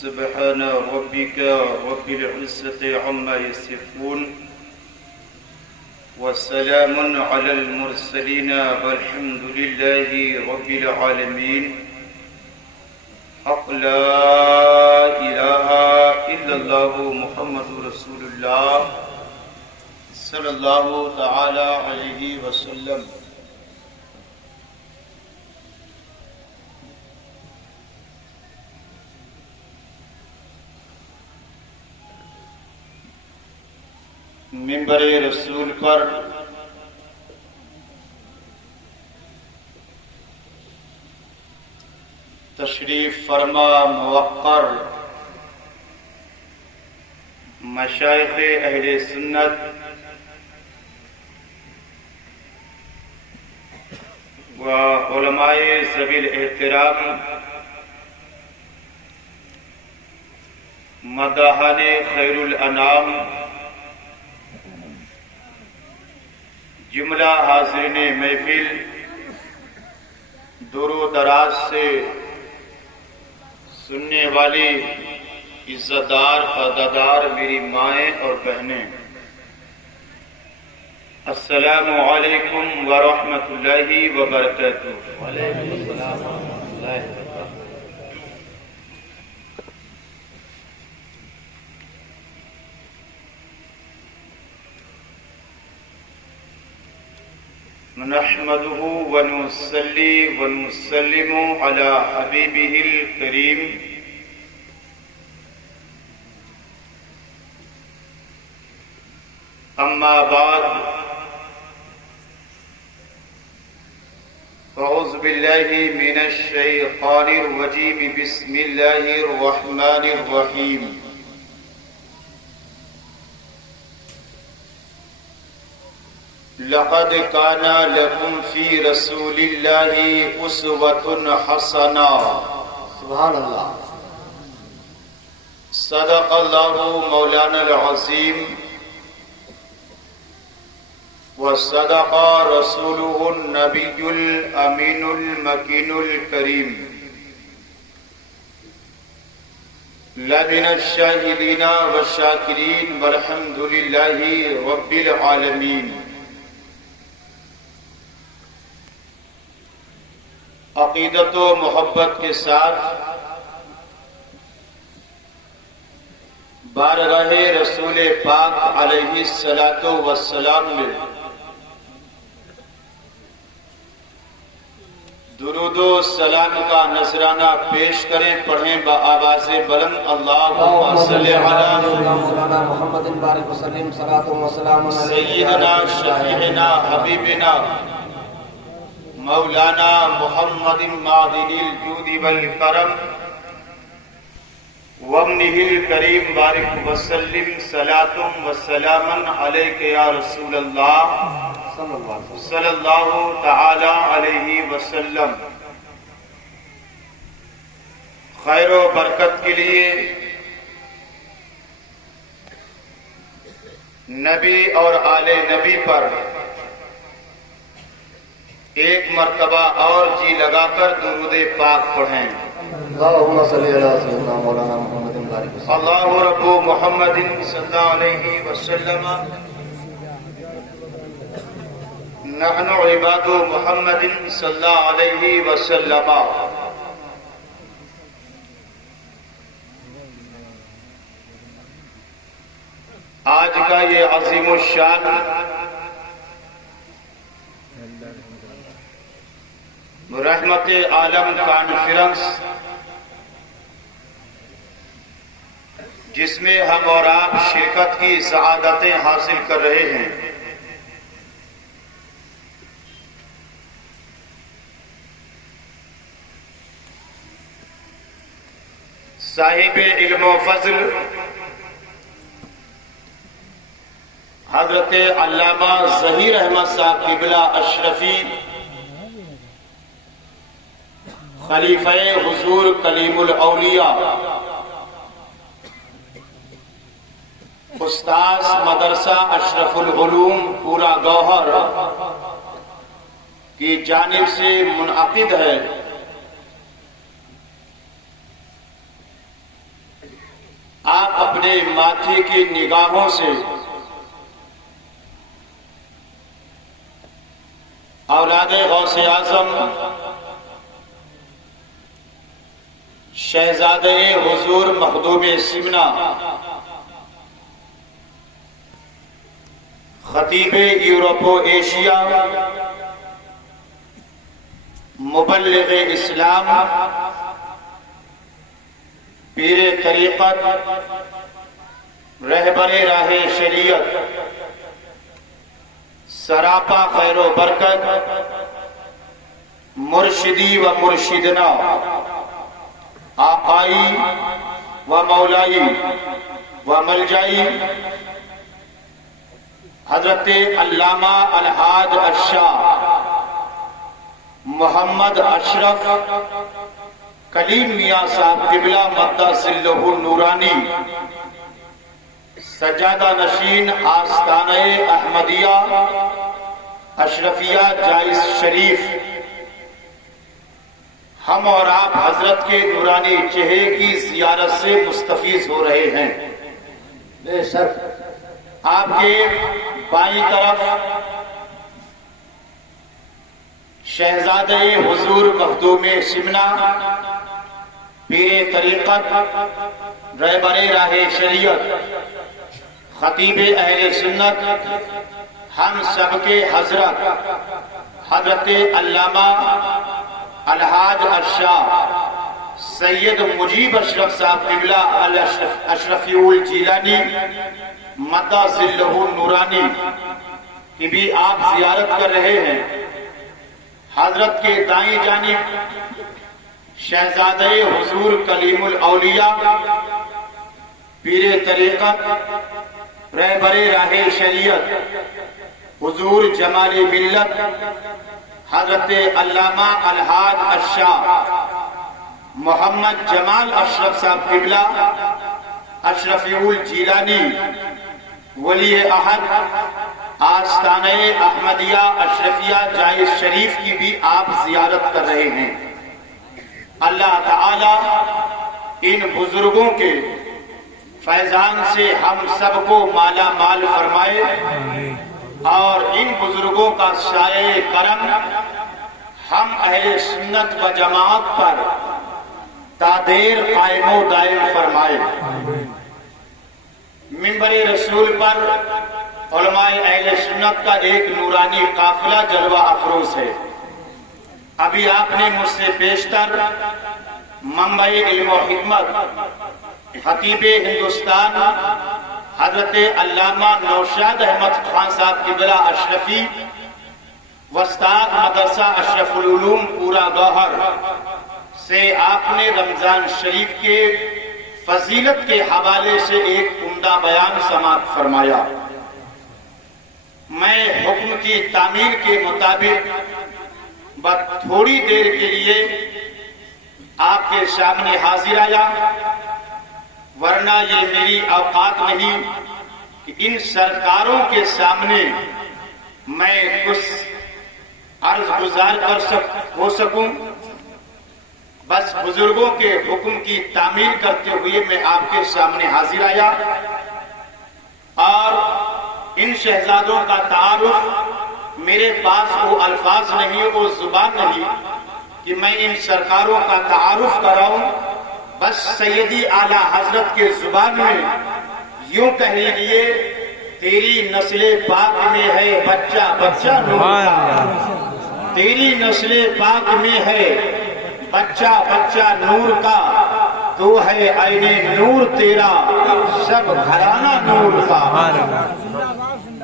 سبحان ربك رب العزة عما يصفون وسلام على المرسلين والحمد لله رب العالمين. حق لا إله إلا الله محمد رسول الله صلی اللہ تعالی علیہ وسلم. منبر رسول پر تشریف فرما موقر مشائخ اہل سنت و علماء ذوی الاحترام مداحان خیر الانام جملہ حاضرین محفل دور و دراز سے سننے والی عزت دار عزادار میری مائیں اور بہنیں، السلام علیکم ورحمۃ اللہ وبرکاتہ. وعلیکم السلام ورحمۃ اللہ وبرکاتہ. نحمده ونصلي ونسلم على حبيبه الكريم أما بعد أعوذ بالله من الشيطان الرجيم بسم الله الرحمن الرحيم. لقد كان لكم في رسول الله أسوة حسنة. سبحان الله. صدق الله مولانا العظيم وصدق رسوله النبي الأمين المكين الكريم. لمن الشاهدين والشاكرين والحمد لله رب العالمين. عقیدت و محبت کے ساتھ بارگاہ رسول پاک علیہ الصلاۃ والسلام میں درود و سلام کا نذرانہ پیش کریں. پڑھیں بآواز بلند اللہم صلی علی مولانا محمد بارک وسلم صلاۃ و سلام سیدنا شفیعنا حبیبنا مولانا محمد معدن الجود والکرم وابنہ الکریم بارک وسلم صلاۃ و سلام علیک یا رسول اللہ صلی اللہ تعالی علیہ وسلم. خیر و برکت کے لیے نبی اور آل نبی پر ایک مرتبہ اور جی لگا کر درود پاک پڑھیں. اللہم صلی علی سیدنا مولانا محمد بارک وسلم. اللہ رب محمد صلی اللہ علیہ وسلم نحن عباد محمد صلی اللہ علیہ وسلم. آج کا یہ عظیم الشان رحمت عالم کانفرنس، جس میں ہم اور آپ شرکت کی سعادتیں حاصل کر رہے ہیں، صاحب علم و فضل حضرت علامہ ظہیر احمد صاحب قبلہ اشرفی خلیفہ حضور کلیم الاولیاء استاذ مدرسہ اشرف العلوم پورا گوہر کی جانب سے منعقد ہے ساتھی کی نگاہوں سے اولاد غوث اعظم شہزادہ حضور مخدوم سمنا خطیب یورپ و ایشیا مبلغ اسلام پیر طریقت رہبر راہ شریعت سراپا خیر و برکت مرشدی و مرشدنا آقائی و مولائی و ملجائی حضرت علامہ الحاج الشاہ محمد اشرف کلیم میاں صاحب قبلہ مدہ ظلہ النورانی سجادہ نشین آستانہ احمدیہ اشرفیہ جائز شریف، ہم اور آپ حضرت کے نورانی چہرے کی زیارت سے مستفیض ہو رہے ہیں۔ بے شک آپ کے بائیں طرف شہزادہ حضور مخدوم سمنا پیر طریقت رہبر راہ شریعت خطیب اہل سنت ہم سب کے حضرت حضرت علامہ الحاج الشاہ سید مجیب اشرف صاحب قبلہ اشرفی الجیلانی مدہ ظلہ النورانی کی بھی آپ زیارت کر رہے ہیں۔ حضرت کے دائیں جانب شہزادہ حضور کلیم الاولیاء پیر طریقت رہبر راہ شریعت حضور جمال ملت حضرت علامہ الحاج الشاہ محمد جمال اشرف صاحب قبلہ اشرفی الجیلانی ولی عہد آستانہ احمدیہ اشرفیہ جائز شریف کی بھی آپ زیارت کر رہے ہیں۔ اللہ تعالی ان بزرگوں کے فیضان سے ہم سب کو مالا مال فرمائے اور ان بزرگوں کا سایہ کرم ہم اہل سنت و جماعت پر تادیر قائم و دائم فرمائے۔ منبر رسول پر علماء اہل سنت کا ایک نورانی قافلہ جلوہ افروز ہے۔ ابھی آپ نے مجھ سے بیشتر منبع علم و حکمت خطیب ہندوستان حضرت علامہ نوشاد احمد خان صاحب قبلہ اشرفی وسطاد مدرسہ اشرف العلوم پورا گوہر سے آپ نے رمضان شریف کے فضیلت کے حوالے سے ایک عمدہ بیان سماعت فرمایا۔ میں حکم کی تعمیل کے مطابق بس تھوڑی دیر کے لیے آپ کے سامنے حاضر آیا، ورنہ یہ میری اوقات نہیں کہ ان سرکاروں کے سامنے میں کچھ عرض گزار ہو سکوں۔ بس بزرگوں کے حکم کی تعمیل کرتے ہوئے میں آپ کے سامنے حاضر آیا اور ان شہزادوں کا تعارف میرے پاس وہ الفاظ نہیں، وہ زبان نہیں کہ میں ان سرکاروں کا تعارف کراؤں۔ بس سیدی اعلیٰ حضرت کے زبان میں یوں کہہ لیجئے، تیری نسل پاک میں ہے بچہ بچہ نور کا، تیری نسل پاک میں ہے بچہ بچہ نور کا، تو ہے عین نور تیرا سب گھرانہ نور کا۔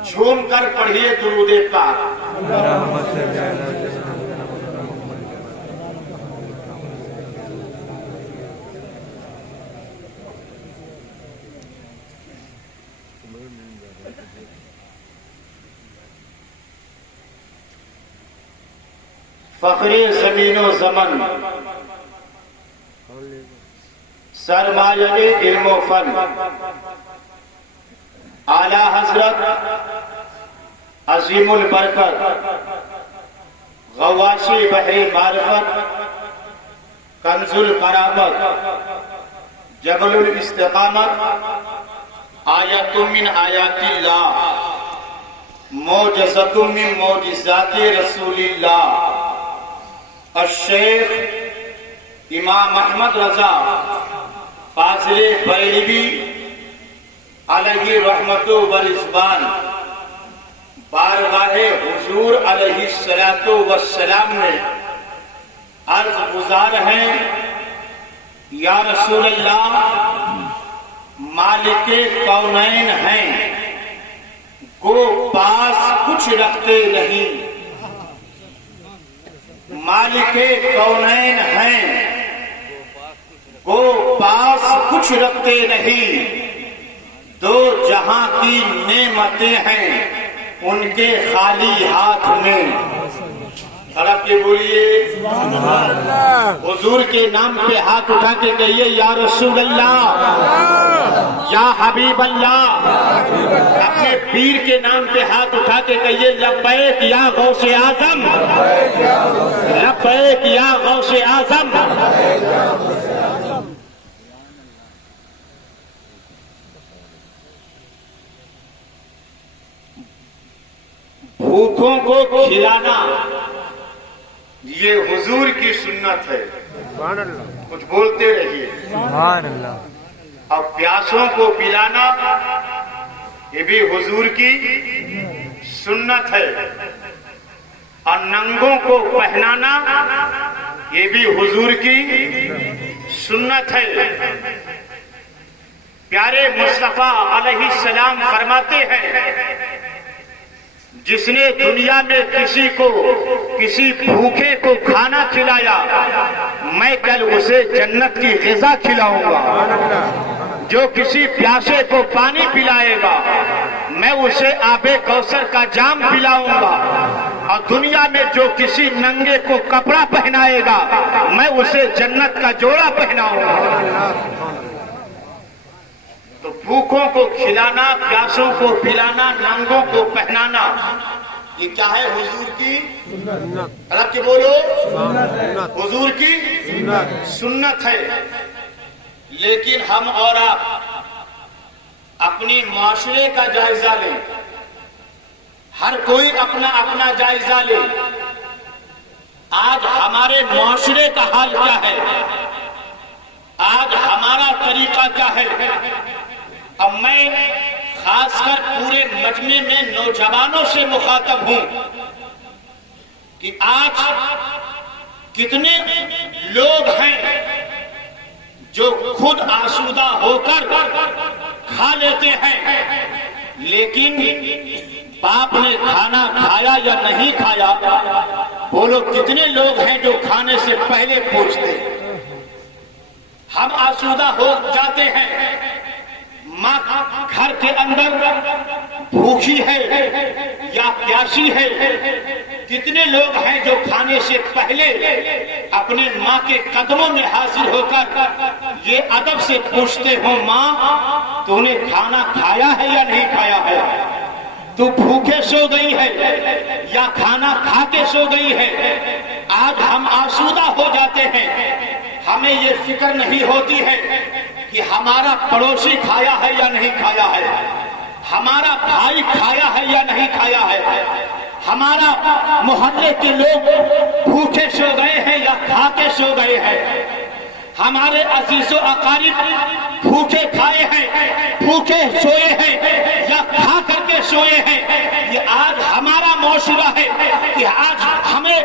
جھوم کر پڑھیے درود پاک۔ فخر زمین و زمن سرمایہ علم و فن اعلی حضرت عظیم البرکت غواصی بحر معرفت کنز الکرامت جبل الاستقامت آیت من آیات اللہ معجزۃ من معجزات رسول اللہ الشیخ امام احمد رضا فاضل بریلوی علیہ رحمت و رضوان بارگاہ حضور علیہ الصلوۃ والسلام میں عرض گزار ہیں، یا رسول اللہ مالک کونین ہیں، گو پاس کچھ رکھتے نہیں، مالک کونین ہیں، گو پاس کچھ رکھتے نہیں، دو جہاں کی نعمتیں ہیں ان کے خالی ہاتھ میں۔ سڑک کے بولیے حضور کے نام پہ ہاتھ اٹھا کے کہیے، یا رسول اللہ، یا حبیب اللہ۔ اپنے پیر کے نام پہ ہاتھ اٹھا کے کہیے، لبیک یا غوث اعظم، لبیک یا غوث اعظم۔ بھوکوں کو کھلانا یہ حضور کی سنت ہے، کچھ بولتے رہیے۔ اور پیاسوں کو پلانا یہ بھی حضور کی سنت ہے، اور ننگوں کو پہنانا یہ بھی حضور کی سنت ہے۔ پیارے مصطفیٰ علیہ السلام فرماتے ہیں، جس نے دنیا میں کسی بھوکے کو کھانا کھلایا، میں کل اسے جنت کی غذا کھلاؤں گا۔ جو کسی پیاسے کو پانی پلائے گا، میں اسے آب کوثر کا جام پلاؤں گا۔ اور دنیا میں جو کسی ننگے کو کپڑا پہنائے گا، میں اسے جنت کا جوڑا پہناؤں گا۔ تو بھوکوں کو کھلانا، پیاسوں کو پلانا، ننگوں کو پہنانا، یہ کیا ہے؟ حضور کی رب کے بولو، حضور کی سنت ہے۔ لیکن ہم اور آپ اپنی معاشرے کا جائزہ لیں، ہر کوئی اپنا اپنا جائزہ لے۔ آج ہمارے معاشرے کا حال کیا ہے؟ آج ہمارا طریقہ کیا ہے؟ اب میں خاص کر پورے مجمع میں نوجوانوں سے مخاطب ہوں کہ آج کتنے لوگ ہیں جو خود آسودہ ہو کر کھا لیتے ہیں، لیکن باپ نے کھانا کھایا یا نہیں کھایا؟ بولو کتنے لوگ ہیں جو کھانے سے پہلے پوچھتے ہیں؟ ہم آسودہ ہو جاتے ہیں، ماں گھر کے اندر بھوکی ہے یا پیاسی ہے۔ کتنے لوگ ہیں جو کھانے سے پہلے اپنے ماں کے قدموں میں حاضر ہو کر یہ ادب سے پوچھتے ہوں، ماں تو نے کھانا کھایا ہے یا نہیں کھایا ہے؟ تو بھوکے سو گئی ہے یا کھانا کھا کے سو گئی ہے؟ آج ہم آسودہ ہو جاتے ہیں، ہمیں یہ فکر نہیں ہوتی ہے کہ ہمارا پڑوسی کھایا ہے یا نہیں کھایا ہے، ہمارا بھائی کھایا ہے یا نہیں کھایا ہے، ہمارا محلے کے لوگ بھوکے سو گئے ہیں یا کھا کے سو گئے ہیں، ہمارے عزیز و اقارب بھوکے کھائے ہیں، بھوکے سوئے ہیں یا کھا کر کے سوئے ہیں۔ یہ آج ہمارا معاشرہ ہے کہ آج ہمیں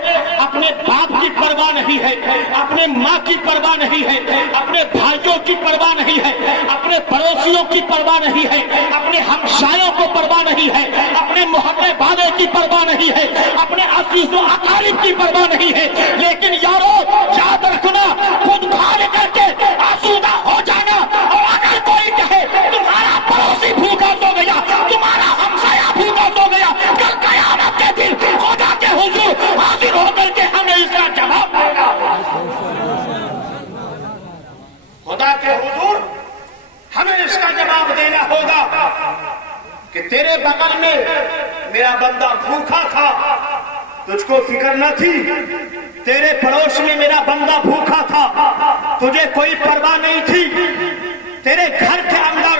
اپنے باپ کی پرواہ نہیں ہے، اپنے ماں کی پرواہ نہیں ہے، اپنے بھائیوں کی پرواہ نہیں ہے، اپنے پڑوسیوں کی پرواہ نہیں ہے، اپنے ہمسایوں کو پرواہ نہیں ہے، اپنے محلے والے کی پرواہ نہیں ہے، اپنے عزیز و اقارب کی پرواہ نہیں ہے۔ لیکن یارو یاد رکھنا، خود کھا لے کر کے آسودہ ہو جانا، اور اگر کوئی کہے تمہارا پڑوسی بھوکا سو گیا، تمہارا ہمسایہ بھوکا سو گیا، کل قیامت کے دن خدا کے حضور حاضر ہو کر کے ہمیں اس کا جواب دینا۔ خدا کے حضور ہمیں اس کا جواب دینا ہوگا کہ تیرے بغل میں میرا بندہ بھوکا تھا، تجھ کو فکر نہ تھی، تیرے پڑوس میں میرا بندہ بھوکا تھا، تجھے کوئی پرواہ نہیں تھی، تیرے گھر کے اندر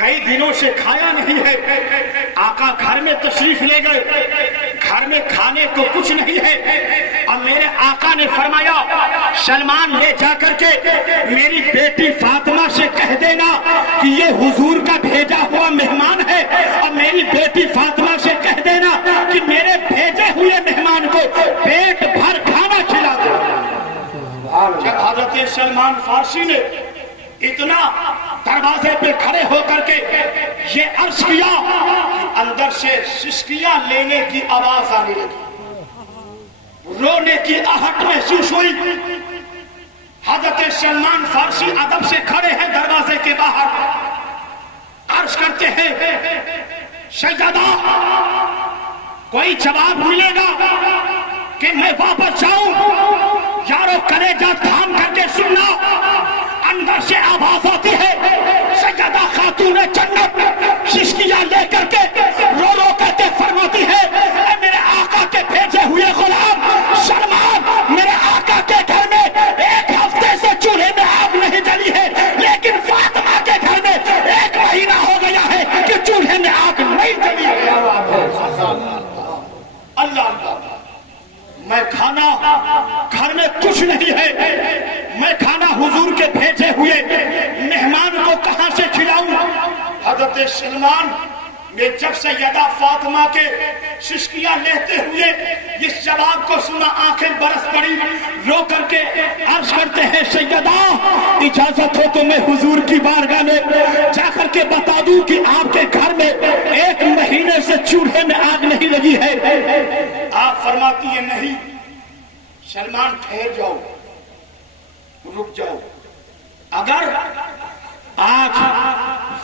کئی دنوں سے کھایا نہیں ہے. آقا گھر میں تشریف لے گئے, گھر میں کھانے کو کچھ نہیں ہے. اور میرے آقا نے فرمایا سلمان لے جا کر کے میری بیٹی فاطمہ سے کہہ دینا کہ یہ حضور کا بھیجا ہوا مہمان ہے, اور میری بیٹی فاطمہ سے کہہ دینا کہ میرے بھیجے ہوئے مہمان کو پیٹ بھر کھانا کھلا دے. جب حضرت سلمان فارسی نے اتنا دروازے پہ کھڑے ہو کر کے یہ عرض کیا, اندر سے سسکیاں لینے کی آواز آنے لگی, رونے کی آہٹ محسوس ہوئی. حضرت سلمان فارسی ادب سے کھڑے ہیں دروازے کے باہر, عرض کرتے ہیں سیدہ کوئی جواب ملے گا کہ میں واپس جاؤں؟ یارو کلیجہ تھام کر کے سننا, اندر سے آواز آتی ہے سیدہ خاتون جنت سسکیاں لے کر کے رو رو کر کے فرماتی ہے اے میرے آقا کے بھیجے ہوئے غلام سلمان, میرے آقا کے گھر میں ایک ہفتے سے چولہے میں آگ نہیں جلی ہے, لیکن فاطمہ کے گھر میں 1 مہینہ ہو گیا ہے کہ چولہے میں آگ نہیں جلی ہے. اللہ اللہ, میں کھانا گھر میں کچھ نہیں ہے, میں کھانا حضور کے بھیجے ہوئے مہمان کو کہاں سے کھلاؤں؟ حضرت سلمان نے جب سیدہ فاطمہ کے سسکیاں لیتے ہوئے اس جواب کو سنا, آنکھیں برس پڑی, رو کر کے عرض کرتے ہیں سیدہ اجازت ہو تو میں حضور کی بارگاہ میں جا کر کے بتا دوں کہ آپ کے گھر میں 1 مہینے سے چولہے میں آگ نہیں لگی ہے. آپ فرماتی ہیں نہیں سلمان ٹھہر جاؤ, رک جاؤ, اگر آج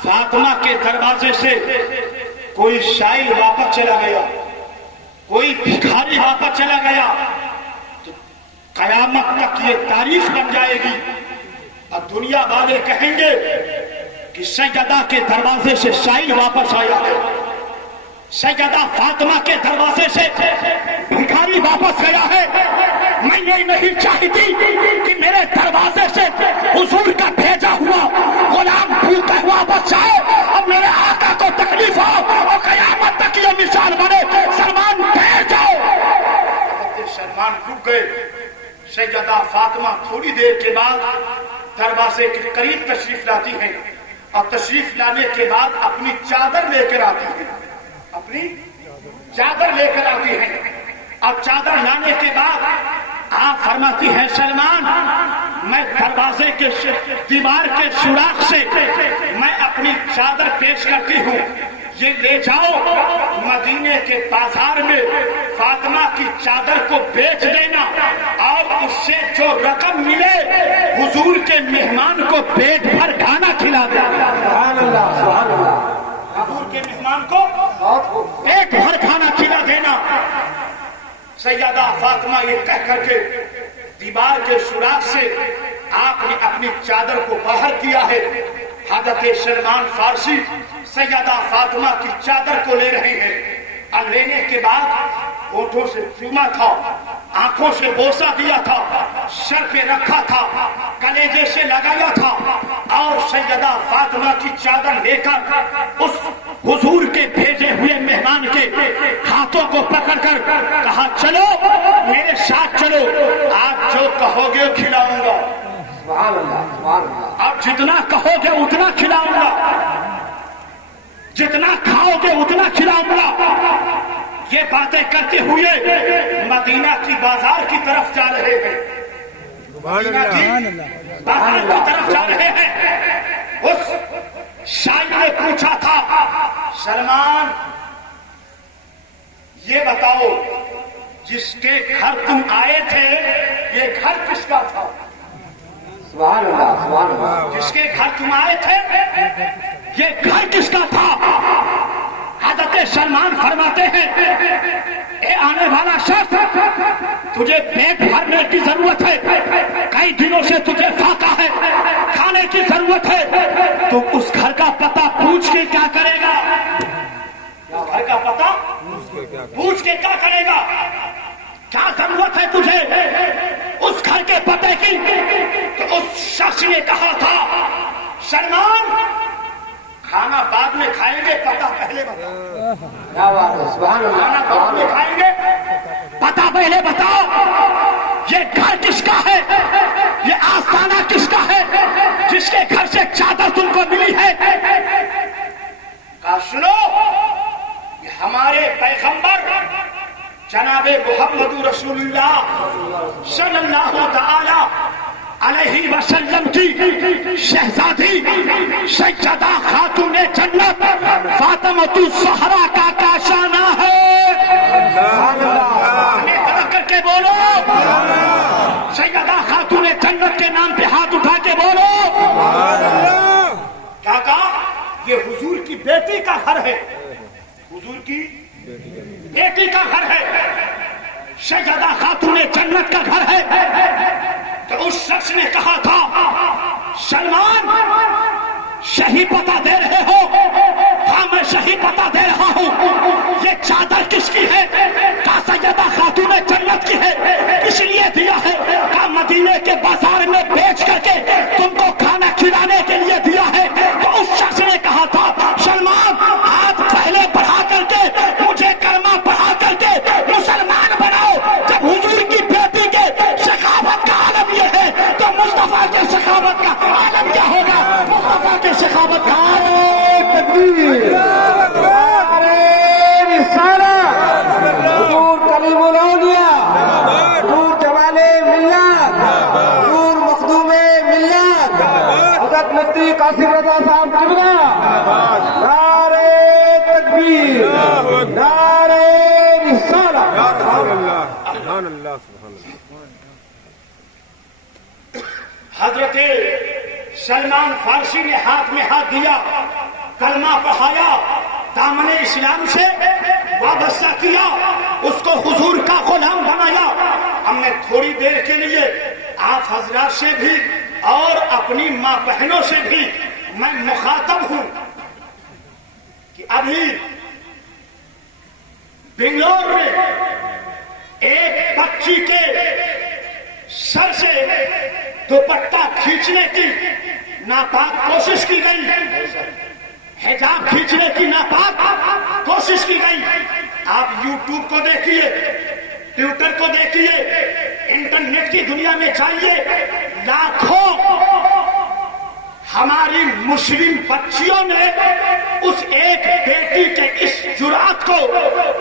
فاطمہ کے دروازے سے کوئی شاعر واپس چلا گیا, کوئی بھکاری واپس چلا گیا, تو قیامت تک یہ تاریخ بن جائے گی اور دنیا والے کہیں گے کہ سیدہ کے دروازے سے شاعر واپس آیا ہے, سیدہ فاطمہ کے دروازے سے بھکاری واپس گیا ہے. میں یہ نہیں چاہتی کہ میرے دروازے سے حضور کا بھیجا ہوا غلام بھوکا ہوا واپس جائے اور میرے آقا کو تکلیف ہو اور قیامت تک یہ مثال بنے. سلمان ٹھہر جاؤ. سلمان رک گئے. سیدہ فاطمہ تھوڑی دیر کے بعد دروازے کے قریب تشریف لاتی ہیں, اور تشریف لانے کے بعد اپنی چادر لے کر آتی ہیں, اپنی چادر لے کر آتی ہیں, اور چادر لانے کے بعد آپ فرماتی ہیں سلمان میں دروازے کے دیوار کے سوراخ سے میں اپنی چادر پیش کرتی ہوں, یہ لے جاؤ مدینے کے بازار میں فاطمہ کی چادر کو بیچ دینا, اور اس سے جو رقم ملے حضور کے مہمان کو پیٹ بھر کھانا کھلا دینا. سبحان اللہ, سبحان اللہ. حضور کے مہمان کو پیٹ بھر کھانا کھلا دینا. سیدہ فاطمہ یہ کہہ کر کے دیوار کے سوراخ سے آپ نے اپنی چادر کو باہر کیا ہے. حضرت سلمان فارسی سیدہ فاطمہ کی چادر کو لے رہے ہیں, اور لینے کے بعد ہونٹوں سے چوما تھا, آنکھوں سے بوسا دیا تھا, سر پہ رکھا تھا, کلیجے سے لگایا تھا, اور سیدہ فاطمہ کی چادر لے کر اس حضور کے بھیجے ہوئے مہمان کے ہاتھوں کو پکڑ کر کہا چلو میرے ساتھ چلو, آپ جو کہو گے کھلاؤں گا, آپ جتنا کہو گے اتنا کھلاؤں گا, جتنا کھاؤ گے اتنا کھلاؤں گا. یہ باتیں کرتے ہوئے مدینہ کی بازار کی طرف جا رہے ہیں, مدینہ کی بازار کی طرف جا رہے ہیں. اس شاعر نے پوچھا تھا سلمان یہ بتاؤ جس کے گھر تم آئے تھے یہ گھر کس کا تھا؟ سبحان اللہ, سبحان اللہ. جس کے گھر تم آئے تھے یہ گھر کس کا تھا؟ حضرت سلمان فرماتے ہیں اے آنے والا شخص تجھے پیٹ بھرنے کی ضرورت ہے, کئی دنوں سے تجھے فاقہ ہے, کھانے کی ضرورت ہے, تو اس گھر کا پتہ پوچھ کے کیا کرے گا؟ گھر کا پتہ پوچھ کے کیا کرے گا؟ کیا ضرورت ہے تجھے اس گھر کے پتے کی؟ تو اس شخص نے کہا تھا سلمان کھانا بعد میں کھائیں گے، پتہ پہلے بتاؤ. کیا بات ہے، سبحان اللہ. کھانا بعد میں کھائیں گے، پتہ پہلے بتاؤ. یہ گھر کس کا ہے؟ یہ آستانہ کس کا ہے جس کے گھر سے چادر تم کو ملی ہے؟ کہا سنو، یہ ہمارے پیغمبر جناب محمد رسول اللہ صلی اللہ تعالی علیہ وسلم کی شہزادی سیدہ خاتون جنت فاطمۃ الزہرا کا کاشانہ ہے. ہمیں طرح کر کے بولو، سیدہ خاتون جنت کے نام پہ ہاتھ اٹھا کے بولو. کیا کہا؟ یہ حضور کی بیٹی کا گھر ہے، حضور کی بیٹی کا گھر ہے، سیدہ خاتون جنت کا گھر ہے. تو اس شخص نے کہا تھا سلمان صحیح پتہ دے رہے ہو؟ ہاں میں صحیح پتہ دے رہا ہوں. یہ چادر کس کی ہے؟ کہا سیدہ خاتون جنت کی ہے. کس لیے دیا ہے؟ کہا مدینے کے بازار میں بیچ کر کے تم کو کھانا کھلانے کے لیے دیا ہے. تو اس شخص نے کہا تھا سلمان ہاتھ پہلے بڑھا کر کے مجھے کلمہ پڑھا کر کے مسلمان بناؤ. جب حضور کی بیٹی کے سخاوت کا عالم یہ ہے تو مصطفیٰ کے سخاوت کا عالم کیا ہوگا؟ مصطفیٰ کے سخاوت کا تکبیر، نعرہ رسالت، حضور کلیم الاولیاء، حضور جمال ملت، حضور مخدوم ملت، حضرت مفتی قاسم رضا صاحب قبلہ. نعرہ تکبیر، نعرہ رسالت. حضرت سلمان فارسی نے ہاتھ میں ہاتھ دیا، کلمہ پڑھایا، دامن اسلام سے وابستہ کیا، اس کو حضور کا غلام بنایا. ہم نے تھوڑی دیر کے لیے آپ حضرات سے بھی اور اپنی ماں بہنوں سے بھی میں مخاطب ہوں کہ ابھی بنگلور میں ایک بچی کے سر سے دوپٹہ کھینچنے کی ناپاک کوشش کی گئی، حجاب کھینچنے کی ناپاک کوشش کی گئی. آپ یوٹیوب کو دیکھیے، ٹویٹر کو دیکھیے، انٹرنیٹ کی دنیا میں جائیے، لاکھوں ہماری مسلم بچیوں نے اس ایک بیٹی کے اس جرأت کو،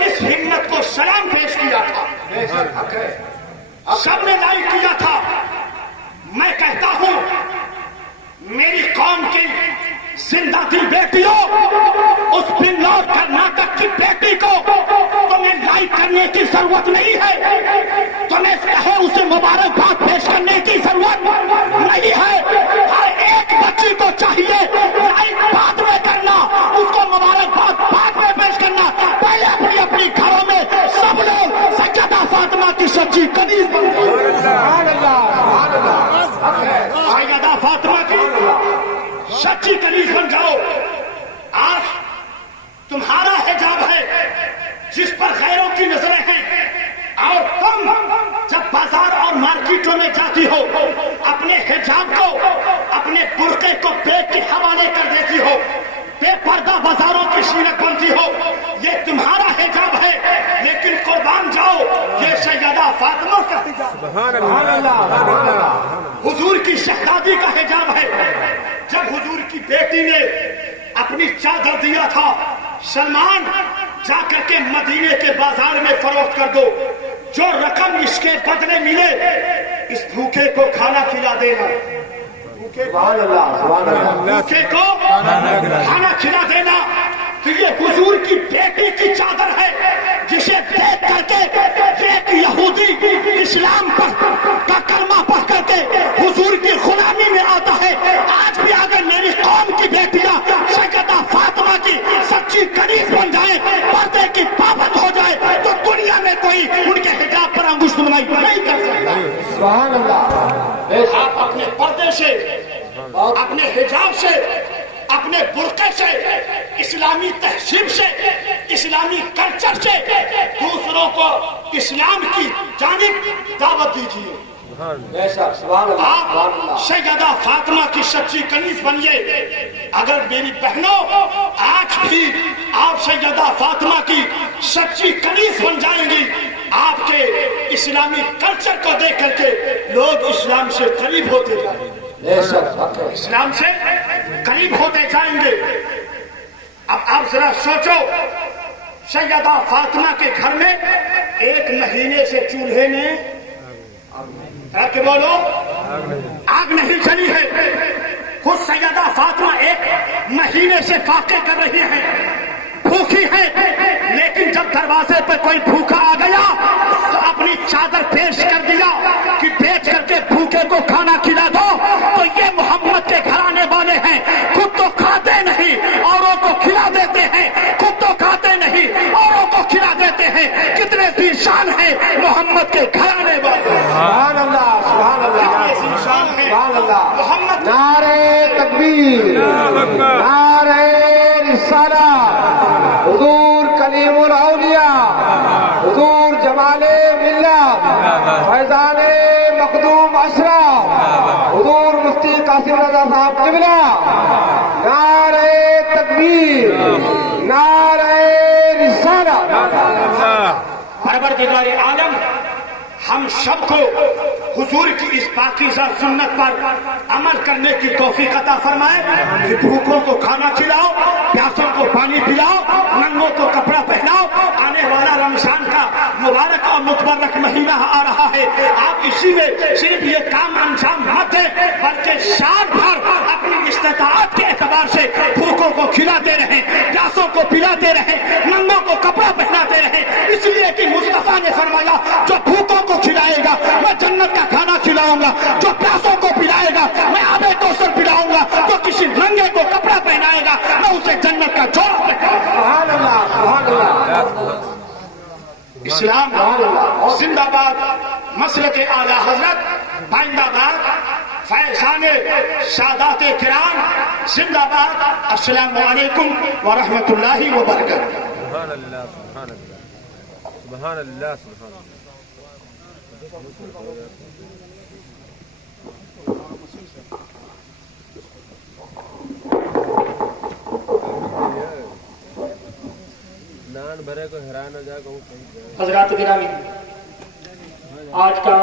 اس ہمت کو سلام پیش کیا تھا. سب نے لائک کیا تھا. میں کہتا ہوں میری قوم کی زندہ دل بیٹیوں، اس بنگلور کرناٹک کی بیٹی کو تمہیں لائک کرنے کی ضرورت نہیں ہے، تمہیں کہے اسے مبارکباد پیش کرنے کی ضرورت نہیں ہے. ہر ایک بچی کو چاہیے لائک بعد میں کرنا، اس کو مبارکباد بعد میں پیش کرنا. پہلے اپنی اپنی گھروں میں سب لوگ سیدہ فاطمہ کی سچی قدیر بن جائیں. سیدہ فاطمہ کی سچی قدیر بن جاؤ. آج تمہارا حجاب ہے جس پر غیروں کی نظریں ہیں، اور تم جب بازار اور مارکیٹوں میں جاتی ہو اپنے حجاب کو، اپنے برقعے کو بیگ کے حوالے کر دیتی ہو، بے پردہ بازاروں کی سیرت بنتی ہو. یہ تمہارا حجاب ہے، لیکن قربان جاؤ یہ سیدہ فاطمہ کا حجاب، حضور کی شہزادی کا حجاب ہے. جب حضور کی بیٹی نے اپنی چادر دیا تھا، سلمان جا کر کے مدینے کے بازار میں فروخت کر دو، جو رقم اس کے بدلے ملے اس بھوکے کو کھانا کھلا دینا، بھوکے کو کھانا کھلا دینا. تو یہ حضور کی بیٹی کی چادر ہے جسے دیکھ کر کے ایک یہودی اسلام کا کلمہ پڑھ کر کے حضور کی غلامی میں آتا ہے. آج بھی اگر میری قوم کی بیٹیاں سیدہ فاطمہ کی سچی کنیز بن جائیں، پردے کی پابند ہو جائے، تو دنیا میں کوئی ان کے حجاب پر انگشت نہیں کر سکتا. سبحان اللہ. آپ اپنے پردے سے، اپنے حجاب سے، اپنے برقعے سے، اسلامی تہذیب سے، اسلامی کلچر سے دوسروں کو اسلام کی جانب دعوت دیجیے. بے شک سبحان اللہ سبحان آپ اللہ سیدہ فاطمہ کی سچی کنیز بنیے. اگر میری بہنوں آج بھی آپ سیدہ فاطمہ کی سچی کنیز بن جائیں گی, آپ کے اسلامی کلچر کو دیکھ کر کے لوگ اسلام سے قریب ہوتے جائیں گے, بے شک حق ہے. اسلام سے قریب ہوتے جائیں گے. اب آپ ذرا سوچو, سیدہ فاطمہ کے گھر میں 1 مہینے سے چولہے نے کہ بولو آگ نہیں چلی ہے. خود سیدہ فاطمہ 1 مہینے سے فاقے کر رہی ہیں, بھوکی ہے, لیکن جب دروازے پہ کوئی بھوکا آ گیا تو اپنی چادر پیش کر دیا کہ بیچ کر کے بھوکے کو کھانا کھلا دو. تو یہ محمد کے گھرانے والے ہیں, خود تو کھاتے نہیں اوروں کو کھلا دیتے ہیں, خود تو کھاتے نہیں اوروں کو کھلا دیتے ہیں. کتنے ذیشان ہیں محمد کے گھرانے والے, سبحان اللہ سبحان اللہ کتنے ذیشان ہیں سبحان اللہ. محمد. نعرہ تکبیر, نعرہ رسالہ, حضور کلیم الاولیاء, حضور جمال ملت, فیضان مخدوم اشرف, حضور مفتی قاسم رضا صاحب قبلہ. نعرہ تکبیر, نعرہ رسالہ. پروردگار عالم ہم سب کو حضور کی اس پاکیزہ سنت پر عمل کرنے کی توفیق عطا فرمائے کہ بھوکوں کو کھانا کھلاؤ, پیاسوں کو پانی پلاؤ, ننگوں کو کپڑا پہناؤ. آنے والا رمضان کا مبارک اور متبرک مہینہ آ رہا ہے, آپ اسی میں صرف یہ کام انجام نہ دیں بلکہ سال بھر اپنی استطاعت کے اعتبار سے بھوکوں کو کھلاتے رہیں, پیاسوں کو پلاتے رہیں, ننگوں کو کپڑا پہناتے رہیں. اس لیے کہ مصطفیٰ نے فرمایا جو بھوکوں کو کھلائے گا میں جنت کا کھانا کھلاؤں گا, جو پیاسوں کو پلائے گا میں آب کوثر پلاؤں گا, جو کسی ننگے کو کپڑا پہنائے گا میں اسے جنت کا جوڑا پہناؤں گا. سبحان اللہ سبحان اللہ. اسلام زندہ باد, مسلک اعلیٰ حضرت بائندہ باد, فیضان سادات کرام زندہ باد. السلام علیکم ورحمۃ اللہ وبرکاتہ. سبحان اللہ سبحان اللہ سبحان اللہ سبحان اللہ. نان بھرے کو حیران ہو جائے گا. حضرات گرامی, آج کا